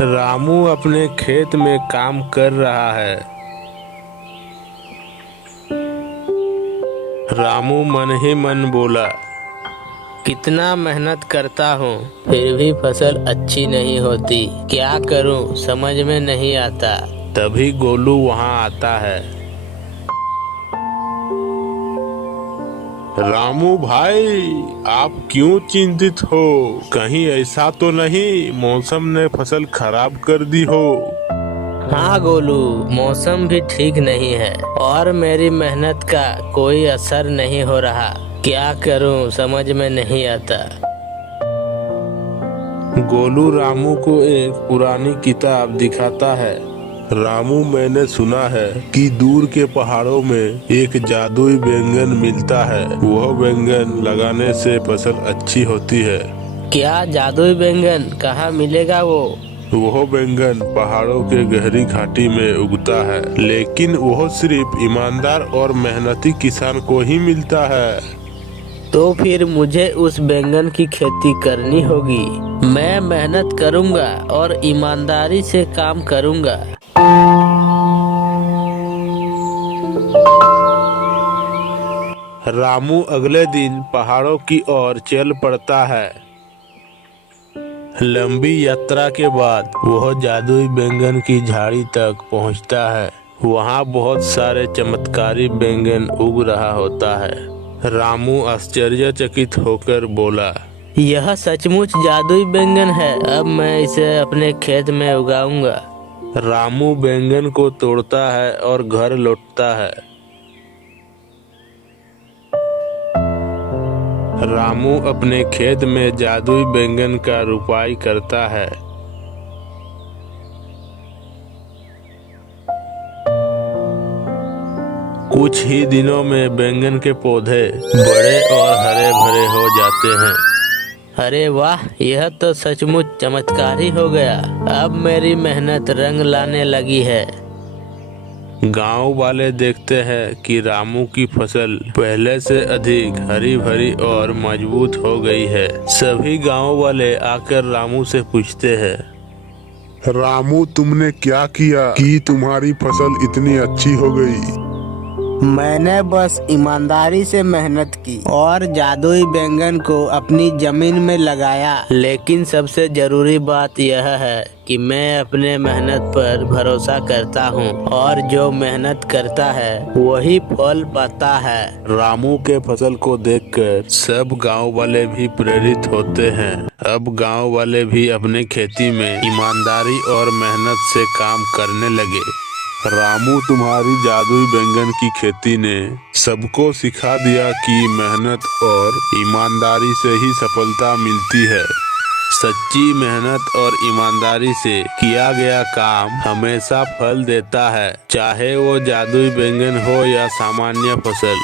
रामू अपने खेत में काम कर रहा है। रामू मन ही मन बोला, कितना मेहनत करता हूँ फिर भी फसल अच्छी नहीं होती, क्या करूँ समझ में नहीं आता। तभी गोलू वहाँ आता है। रामू भाई, आप क्यों चिंतित हो? कहीं ऐसा तो नहीं मौसम ने फसल खराब कर दी हो? हाँ गोलू, मौसम भी ठीक नहीं है और मेरी मेहनत का कोई असर नहीं हो रहा, क्या करूं समझ में नहीं आता। गोलू रामू को एक पुरानी किताब दिखाता है। रामू, मैंने सुना है कि दूर के पहाड़ों में एक जादुई बैंगन मिलता है। वह बैंगन लगाने से फसल अच्छी होती है। क्या जादुई बैंगन? कहाँ मिलेगा वो? वह बैंगन पहाड़ों के गहरी घाटी में उगता है, लेकिन वह सिर्फ ईमानदार और मेहनती किसान को ही मिलता है। तो फिर मुझे उस बैंगन की खेती करनी होगी। मैं मेहनत करूंगा और ईमानदारी से काम करूंगा। रामू अगले दिन पहाड़ों की ओर चल पड़ता है। लंबी यात्रा के बाद वह जादुई बैंगन की झाड़ी तक पहुंचता है। वहां बहुत सारे चमत्कारी बैंगन उग रहा होता है। रामू आश्चर्यचकित होकर बोला, यह सचमुच जादुई बैंगन है, अब मैं इसे अपने खेत में उगाऊंगा। रामू बैंगन को तोड़ता है और घर लौटता है। रामू अपने खेत में जादुई बैंगन का रोपाई करता है। कुछ ही दिनों में बैंगन के पौधे बड़े और हरे भरे हो जाते हैं। अरे वाह, यह तो सचमुच चमत्कारी हो गया। अब मेरी मेहनत रंग लाने लगी है। गांव वाले देखते हैं कि रामू की फसल पहले से अधिक हरी भरी और मजबूत हो गई है। सभी गांव वाले आकर रामू से पूछते हैं, रामू, तुमने क्या किया कि तुम्हारी फसल इतनी अच्छी हो गई? मैंने बस ईमानदारी से मेहनत की और जादुई बैंगन को अपनी जमीन में लगाया। लेकिन सबसे जरूरी बात यह है कि मैं अपने मेहनत पर भरोसा करता हूँ और जो मेहनत करता है वही फल पाता है। रामू के फसल को देखकर सब गांव वाले भी प्रेरित होते हैं। अब गांव वाले भी अपने खेती में ईमानदारी और मेहनत से काम करने लगे। रामू, तुम्हारी जादुई बैंगन की खेती ने सबको सिखा दिया कि मेहनत और ईमानदारी से ही सफलता मिलती है। सच्ची मेहनत और ईमानदारी से किया गया काम हमेशा फल देता है, चाहे वो जादुई बैंगन हो या सामान्य फसल।